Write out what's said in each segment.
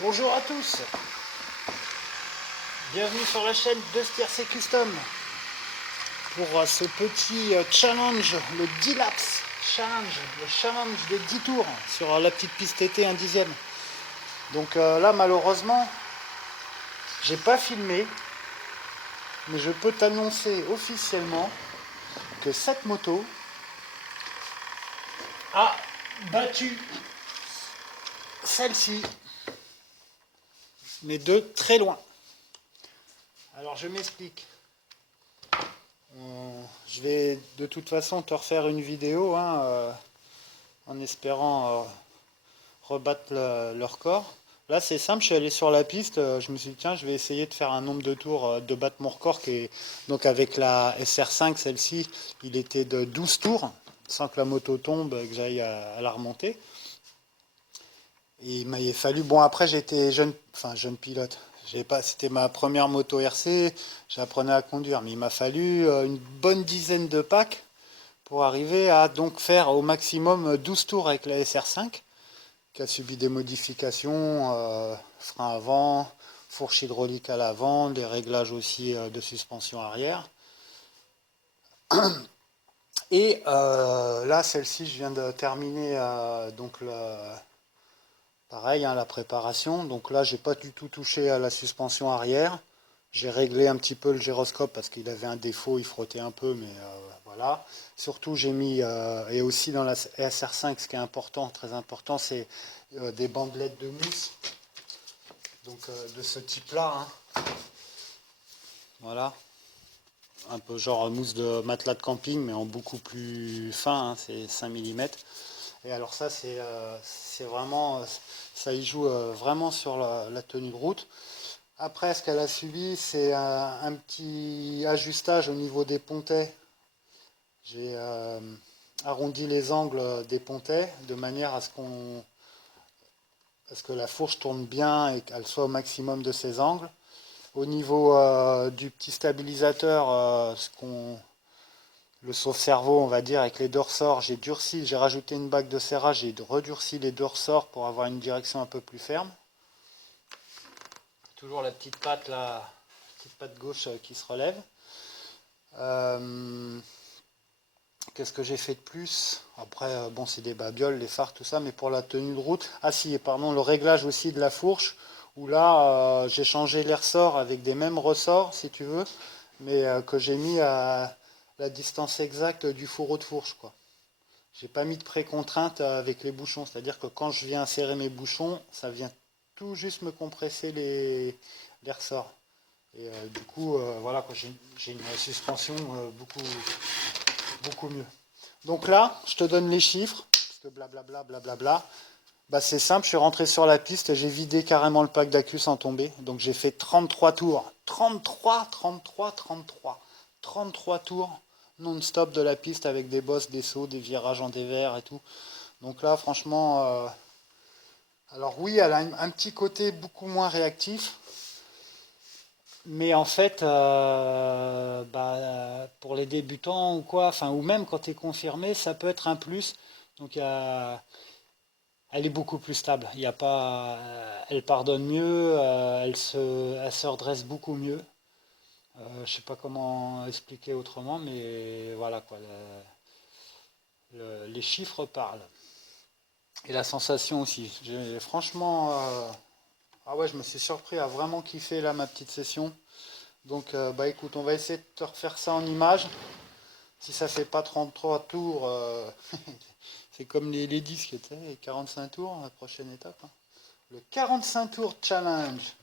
Bonjour à tous, bienvenue sur la chaîne de Stiercé Custom pour ce petit challenge, le 10 laps challenge, le challenge des 10 tours sur la petite piste été 1/10. Donc là malheureusement j'ai pas filmé, mais je peux t'annoncer officiellement que cette moto a battu celle-ci, mais de très loin. Alors je m'explique. Je vais de toute façon te refaire une vidéo en espérant rebattre le record. Là c'est simple, je suis allé sur la piste, je me suis dit tiens je vais essayer de faire un nombre de tours, de battre mon record qui est, donc avec la SR5 celle-ci il était de 12 tours sans que la moto tombe, que j'aille à la remonter. Et il m'a fallu, bon après j'étais jeune pilote, c'était ma première moto RC, j'apprenais à conduire, mais il m'a fallu une bonne dizaine de packs pour arriver à donc faire au maximum 12 tours avec la SR5, qui a subi des modifications, frein avant, fourche hydraulique à l'avant, des réglages aussi de suspension arrière. Et là celle-ci je viens de terminer donc pareil, la préparation. Donc là, j'ai pas du tout touché à la suspension arrière. J'ai réglé un petit peu le gyroscope parce qu'il avait un défaut, il frottait un peu, mais voilà. Surtout, j'ai mis, et aussi dans la SR5, ce qui est important, très important, c'est des bandelettes de mousse. Donc de ce type-là. Voilà. Un peu genre mousse de matelas de camping, mais en beaucoup plus fin, c'est 5 mm. Et alors ça, c'est vraiment, ça y joue vraiment sur la tenue de route. Après, ce qu'elle a subi, c'est un petit ajustage au niveau des pontets. J'ai arrondi les angles des pontets de manière à ce que la fourche tourne bien et qu'elle soit au maximum de ses angles. Au niveau du petit stabilisateur, le sauve-cerveau, on va dire, avec les deux ressorts, j'ai rajouté une bague de serrage, j'ai redurci les deux ressorts pour avoir une direction un peu plus ferme. Toujours la petite patte là, petite patte gauche qui se relève. Qu'est-ce que j'ai fait de plus? Après, bon, c'est des babioles, les phares, tout ça, mais pour la tenue de route, ah si, pardon, le réglage aussi de la fourche, où là, j'ai changé les ressorts avec des mêmes ressorts, si tu veux, mais que j'ai mis à la distance exacte du fourreau de fourche, quoi. J'ai pas mis de pré-contrainte avec les bouchons, c'est-à-dire que quand je viens insérer mes bouchons, ça vient tout juste me compresser les ressorts. Et du coup, voilà, quoi, j'ai une suspension beaucoup mieux. Donc là, je te donne les chiffres, parce que blablabla, blablabla. Bah, c'est simple, je suis rentré sur la piste et j'ai vidé carrément le pack d'accu sans tomber. Donc j'ai fait 33 tours. 33 tours non-stop de la piste avec des bosses, des sauts, des virages en dévers et tout. Donc là, franchement, alors oui, elle a un petit côté beaucoup moins réactif. Mais en fait, pour les débutants ou quoi, enfin, ou même quand tu es confirmé, ça peut être un plus. Donc elle est beaucoup plus stable. Il y a pas, elle pardonne mieux, elle se redresse beaucoup mieux. Je sais pas comment expliquer autrement, mais voilà quoi. Les chiffres parlent. Et la sensation aussi. Franchement, ah ouais, je me suis surpris à vraiment kiffer là ma petite session. Donc bah écoute, on va essayer de te refaire ça en image. Si ça fait pas 33 tours, c'est comme les disques, tu sais, les 45 tours, la prochaine étape. Le 45 tours challenge.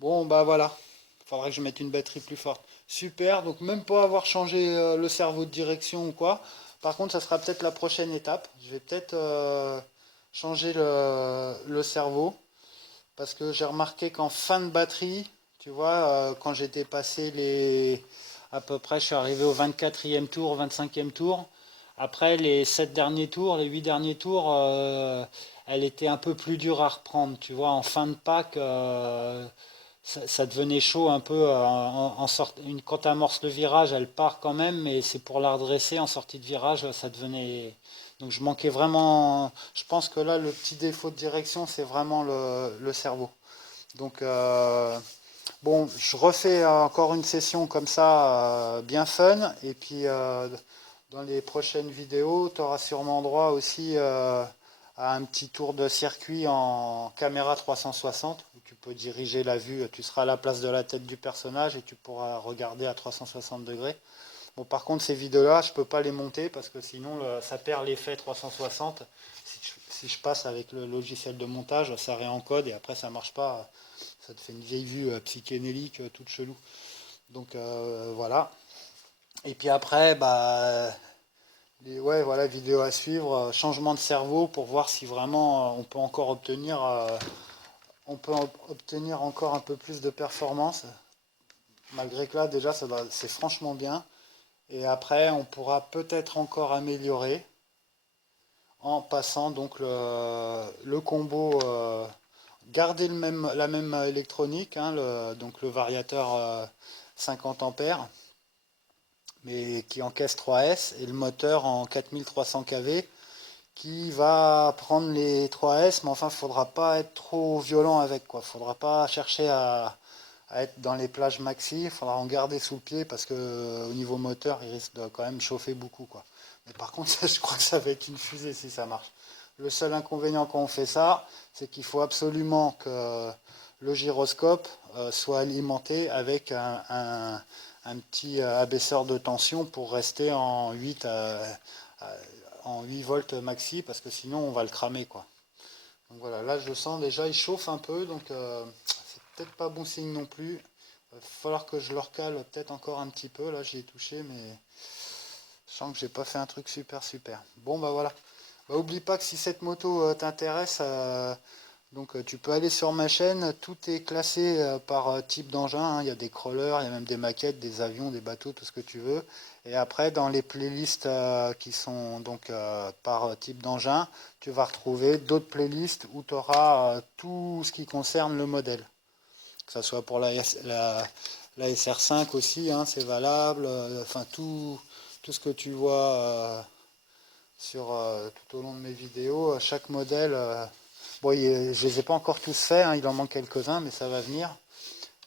Bon bah voilà, il faudra que je mette une batterie plus forte. Super, donc même pas avoir changé le cerveau de direction ou quoi. Par contre, ça sera peut-être la prochaine étape. Je vais peut-être changer le cerveau. Parce que j'ai remarqué qu'en fin de batterie, tu vois, quand j'étais passé à peu près, je suis arrivé au 24e tour, 25e tour. Après les 7 derniers tours, les 8 derniers tours, elle était un peu plus dure à reprendre, tu vois. En fin de pack, ça devenait chaud un peu quand tu amorces le virage, elle part quand même, mais c'est pour la redresser en sortie de virage, ça devenait. Donc je manquais vraiment. Je pense que là, le petit défaut de direction, c'est vraiment le cerveau. Donc bon, je refais encore une session comme ça, bien fun, et puis dans les prochaines vidéos, tu auras sûrement droit aussi à un petit tour de circuit en caméra 360 où tu peux diriger la vue, tu seras à la place de la tête du personnage et tu pourras regarder à 360 degrés. Bon, par contre, ces vidéos-là, je ne peux pas les monter parce que sinon ça perd l'effet 360. Si je passe avec le logiciel de montage, ça réencode et après ça marche pas. Ça te fait une vieille vue psychédélique toute chelou. Donc voilà. Et puis après, bah, ouais, voilà, vidéo à suivre, changement de cerveau pour voir si vraiment on peut encore obtenir encore un peu plus de performance. Malgré que là, déjà, c'est franchement bien. Et après, on pourra peut-être encore améliorer en passant donc le combo, garder la même électronique, hein, donc le variateur 50 ampères, mais qui encaisse 3S, et le moteur en 4300 kV qui va prendre les 3S, mais enfin, il ne faudra pas être trop violent avec, quoi. Il ne faudra pas chercher à être dans les plages maxi, il faudra en garder sous le pied parce que au niveau moteur, il risque de quand même chauffer beaucoup, quoi. Mais par contre, je crois que ça va être une fusée si ça marche. Le seul inconvénient quand on fait ça, c'est qu'il faut absolument que le gyroscope soit alimenté avec un petit abaisseur de tension pour rester en 8 volts maxi, parce que sinon on va le cramer, quoi. Donc voilà, là je sens déjà il chauffe un peu, donc c'est peut-être pas bon signe non plus. Il va falloir que je le recale peut-être encore un petit peu. Là j'y ai touché, mais je sens que j'ai pas fait un truc super. Bon bah voilà. Bah, oublie pas que si cette moto t'intéresse, donc tu peux aller sur ma chaîne, tout est classé par type d'engin, hein. Il y a des crawlers, il y a même des maquettes, des avions, des bateaux, tout ce que tu veux. Et après, dans les playlists qui sont donc par type d'engin, tu vas retrouver d'autres playlists où tu auras tout ce qui concerne le modèle. Que ce soit pour la SR5 aussi, hein, c'est valable. Enfin, tout ce que tu vois tout au long de mes vidéos, chaque modèle. Bon, je ne les ai pas encore tous faits, hein, il en manque quelques-uns, mais ça va venir.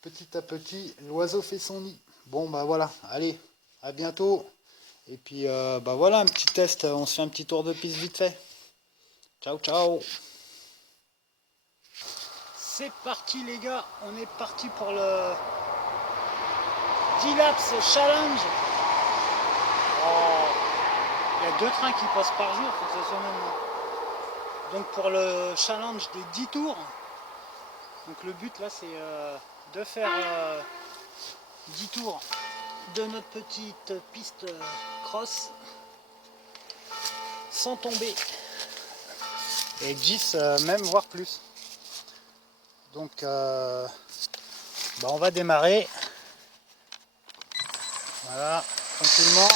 Petit à petit, l'oiseau fait son nid. Bon, bah voilà, allez, à bientôt. Et puis, bah voilà, un petit test, on se fait un petit tour de piste vite fait. Ciao, ciao. C'est parti les gars, on est parti pour le 10 laps challenge. Oh, il y a 2 trains qui passent par jour, faut que ça soit maintenant. Donc pour le challenge des 10 tours, donc le but là c'est de faire 10 tours de notre petite piste cross sans tomber. Et 10 même voire plus. Donc bah on va démarrer. Voilà, tranquillement.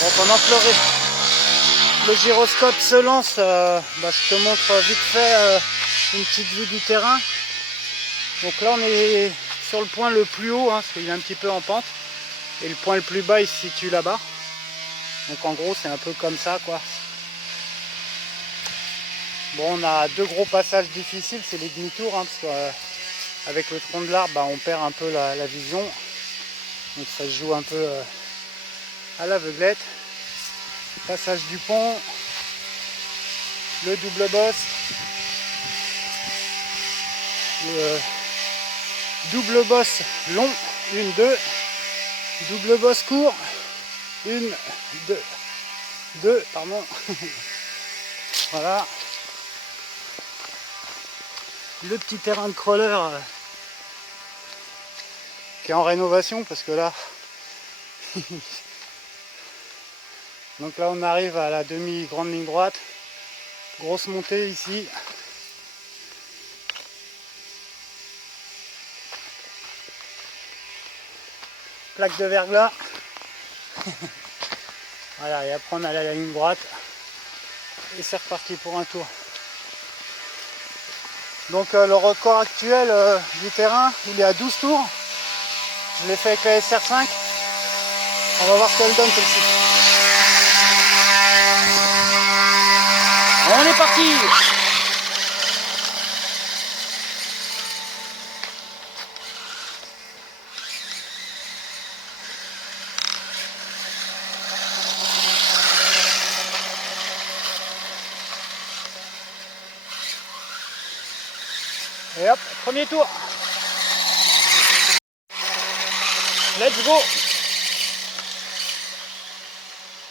Bon, pendant que le gyroscope se lance, bah, je te montre vite fait une petite vue du terrain. Donc là on est sur le point le plus haut, hein, parce qu'il est un petit peu en pente. Et le point le plus bas il se situe là-bas. Donc en gros c'est un peu comme ça, quoi. Bon, on a 2 gros passages difficiles, c'est les demi-tours, hein, parce qu'avec le tronc de l'arbre, bah, on perd un peu la vision. Donc ça se joue un peu à l'aveuglette. Passage du pont, le double boss, le double boss long, 1, 2, double boss court, 1, 2, pardon. Voilà. Le petit terrain de crawler qui est en rénovation, parce que là donc là on arrive à la demi-grande ligne droite, grosse montée ici. Plaque de verglas. Voilà, et après on allait à la ligne droite. Et c'est reparti pour un tour. Donc le record actuel du terrain, il est à 12 tours. Je l'ai fait avec la SR5. On va voir ce qu'elle donne celle-ci. On est parti! Et hop, premier tour. Let's go.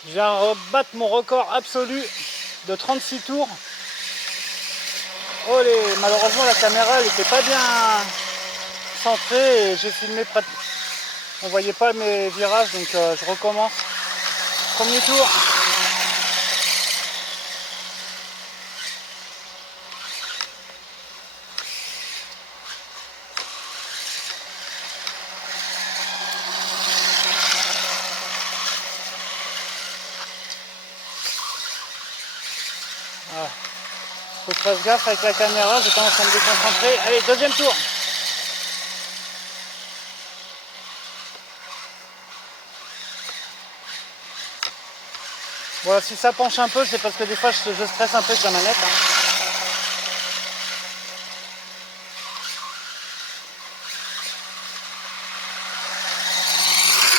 Je viens rebattre mon record absolu de 36 tours. Oh malheureusement la caméra elle n'était pas bien centrée et j'ai filmé près de... On voyait pas mes virages donc je recommence. Premier tour. Voilà. Faut que je fasse gaffe avec la caméra, j'ai tendance à me déconcentrer. Allez, deuxième tour. Voilà, si ça penche un peu, c'est parce que des fois je stresse un peu avec la manette.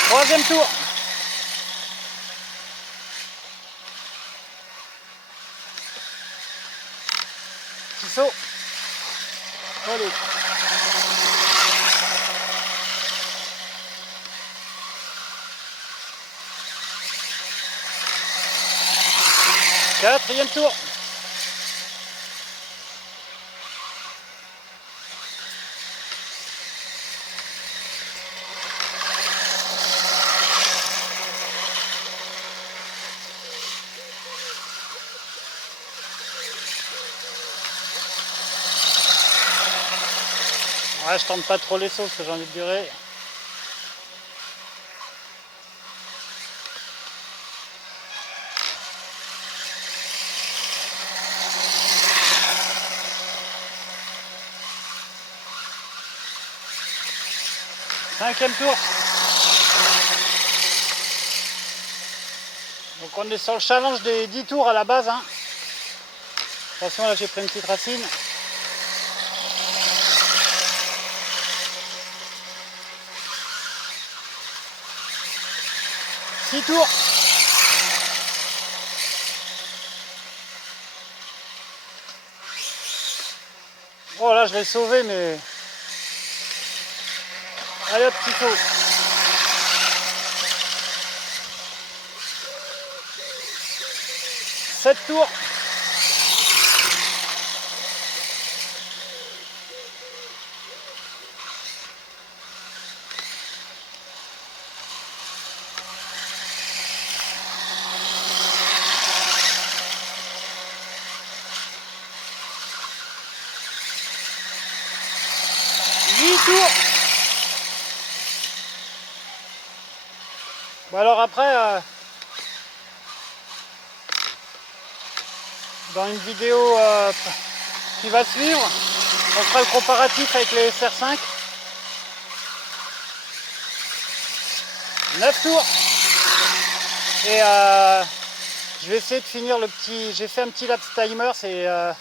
Troisième tour. Petit saut. Allez. Quatrième tour. Ouais, je tente pas trop les sauts parce que j'ai envie de durer. Cinquième tour. Donc on est sur le challenge des 10 tours à la base. Hein. Attention, là j'ai pris une petite racine. Six tours. Oh là je l'ai sauvé mais... Allez hop, petit saut. 7 tours. Bon alors après, dans une vidéo qui va suivre, on fera le comparatif avec les SR5. 9 tours. Et je vais essayer de finir le petit... J'ai fait un petit laps timer, c'est un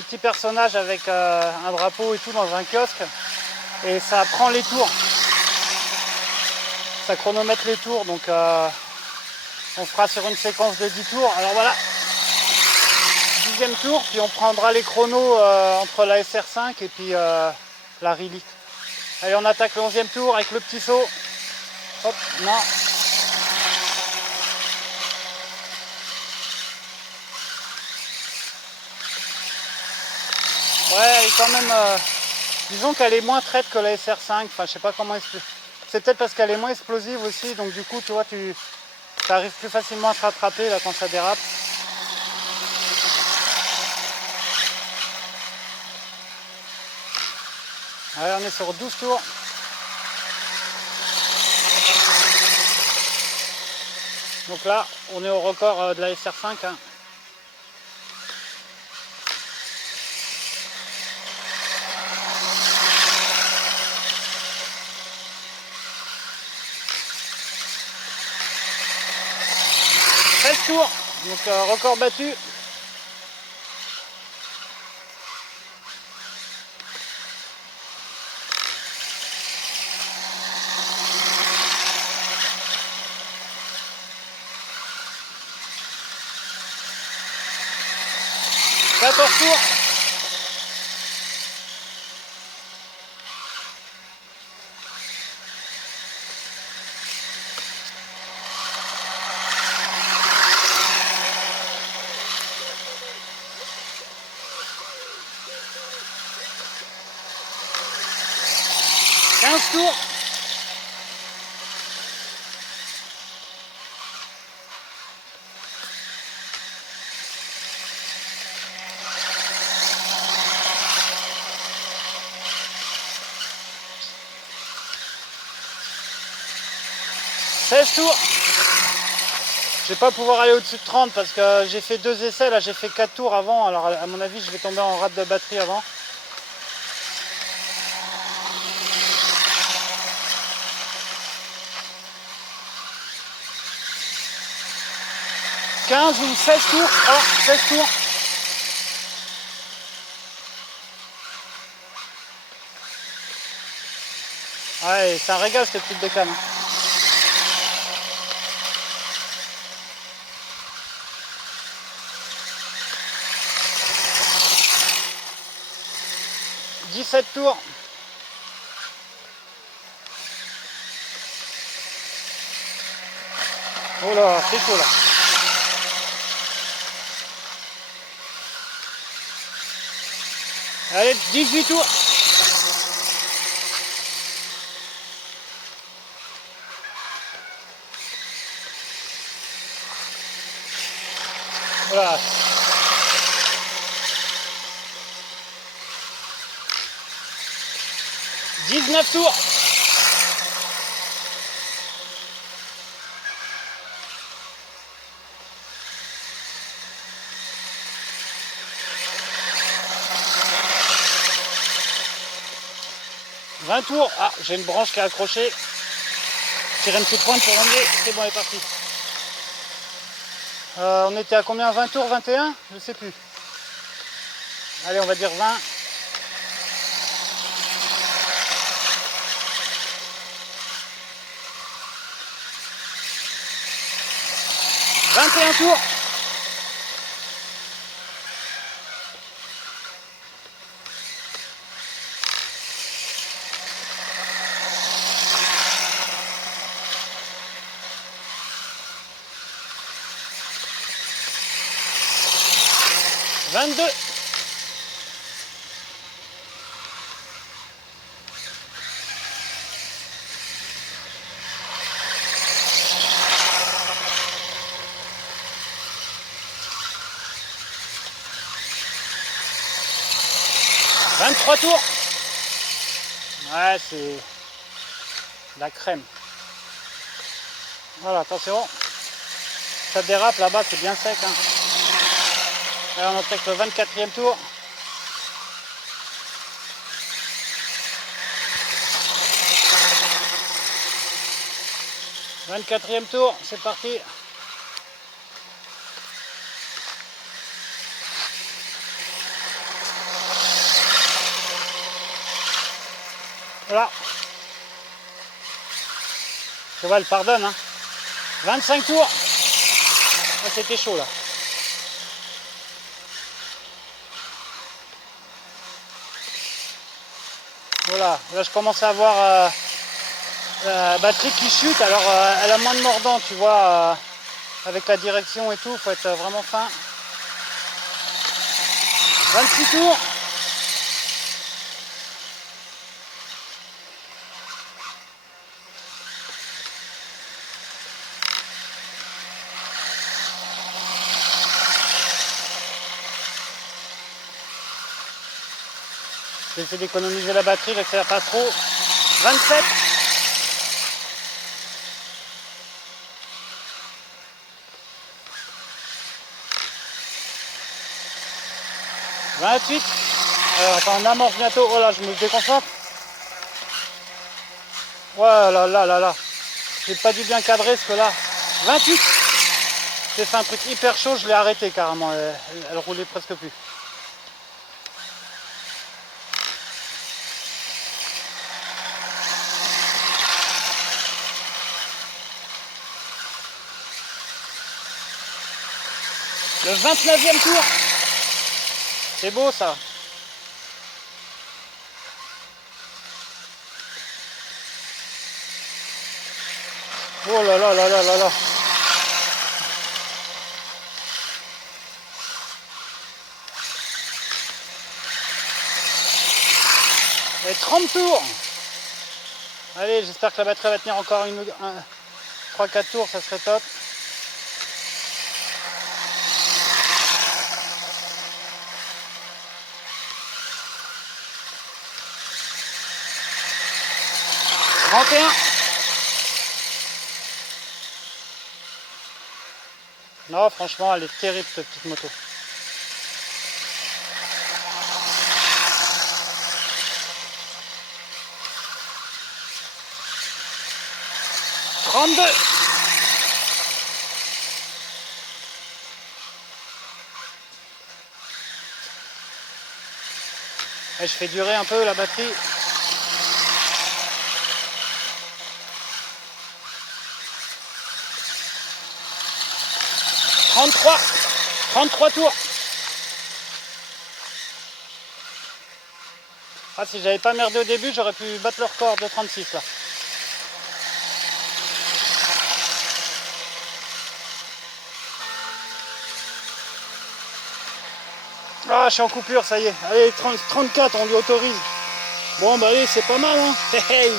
petit personnage avec un drapeau et tout dans un kiosque. Et ça prend les tours. Ça chronomètre les tours, donc on fera sur une séquence de 10 tours. Alors voilà, 10e tour, puis on prendra les chronos entre la SR5 et puis la Riley. Allez, on attaque le 11e tour avec le petit saut. Hop, non. Ouais, elle est quand même... disons qu'elle est moins traite que la SR5. Enfin, je sais pas comment expliquer. C'est peut-être parce qu'elle est moins explosive aussi, donc du coup, tu vois, ça arrive plus facilement à te rattraper là quand ça dérape. Allez, on est sur 12 tours. Donc là, on est au record de la SR5. Hein. Tours, donc record battu. Tours. Tours. 16 tours. Je vais pas pouvoir aller au-dessus de 30 parce que j'ai fait 2 essais, là j'ai fait 4 tours avant, alors à mon avis je vais tomber en rate de batterie avant. « 15 ou 16 tours. Oh, 16 tours. Ouais, c'est un régal cette petite bécane. 17 tours. Oh là, c'est chaud là. Allez, 18 tours. Voilà. 19 tours. « 20 tours. Ah, j'ai une branche qui est accrochée. Tirer une petite pointe pour enlever. C'est bon, elle est partie. On était à combien? 20 tours, 21? Je sais plus. Allez, on va dire 20. « 21 tours. » 22. 23 tours. Ouais, c'est la crème. Voilà, attention. Ça dérape là-bas, c'est bien sec. Hein. Là, on attaque le 24e tour. « 24e tour, c'est parti. Voilà. Tu vois, elle pardonne. Hein. 25 tours. Ah, c'était chaud là. Voilà, là je commence à avoir la batterie qui chute, alors elle a moins de mordant, tu vois, avec la direction et tout, faut être vraiment fin. 26 tours. J'essaie d'économiser la batterie, j'accélère pas trop. 27. 28. Enfin, on amorce bientôt. Oh là, je me déconcentre. Ouais, là, là, là, là. J'ai pas dû bien cadrer ce que là. 28. J'ai fait un truc hyper chaud, je l'ai arrêté carrément. Elle roulait presque plus. Le 29e tour. C'est beau ça. Oh là là là là là là. Et 30 tours. Allez, j'espère que la batterie va tenir encore 3-4 tours, ça serait top. « 31. Non, franchement, elle est terrible cette petite moto. « 32. Et je fais durer un peu la batterie. « 33 tours. Ah, si j'avais pas merdé au début, j'aurais pu battre le record de 36 là. Ah, je suis en coupure, ça y est. Allez, 34, on lui autorise. Bon, bah allez, c'est pas mal, hein. Hey,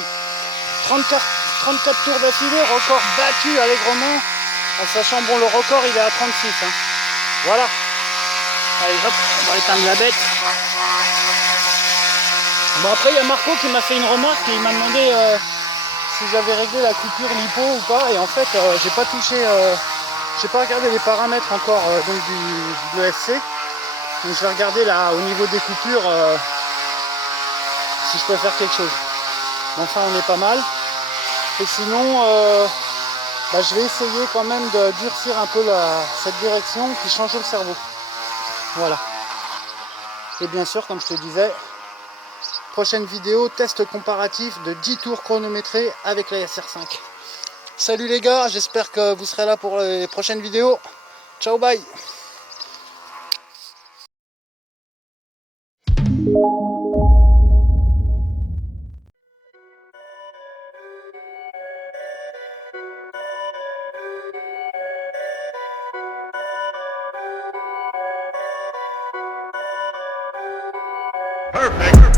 34 tours d'affilée, record battu allègrement. En sachant, bon, le record, il est à 36. Hein. Voilà. Allez, hop, on va éteindre la bête. Bon, après, il y a Marco qui m'a fait une remarque et il m'a demandé si j'avais réglé la coupure lipo ou pas. Et en fait, j'ai pas touché, j'ai pas regardé les paramètres encore donc de l'ESC. Donc je vais regarder là au niveau des coupures si je peux faire quelque chose. Mais enfin, on est pas mal. Et sinon, bah, je vais essayer quand même de durcir un peu cette direction puis changer le cerveau. Voilà. Et bien sûr, comme je te disais, prochaine vidéo, test comparatif de 10 tours chronométrés avec la SR5. Salut les gars, j'espère que vous serez là pour les prochaines vidéos. Ciao, bye. Perfect.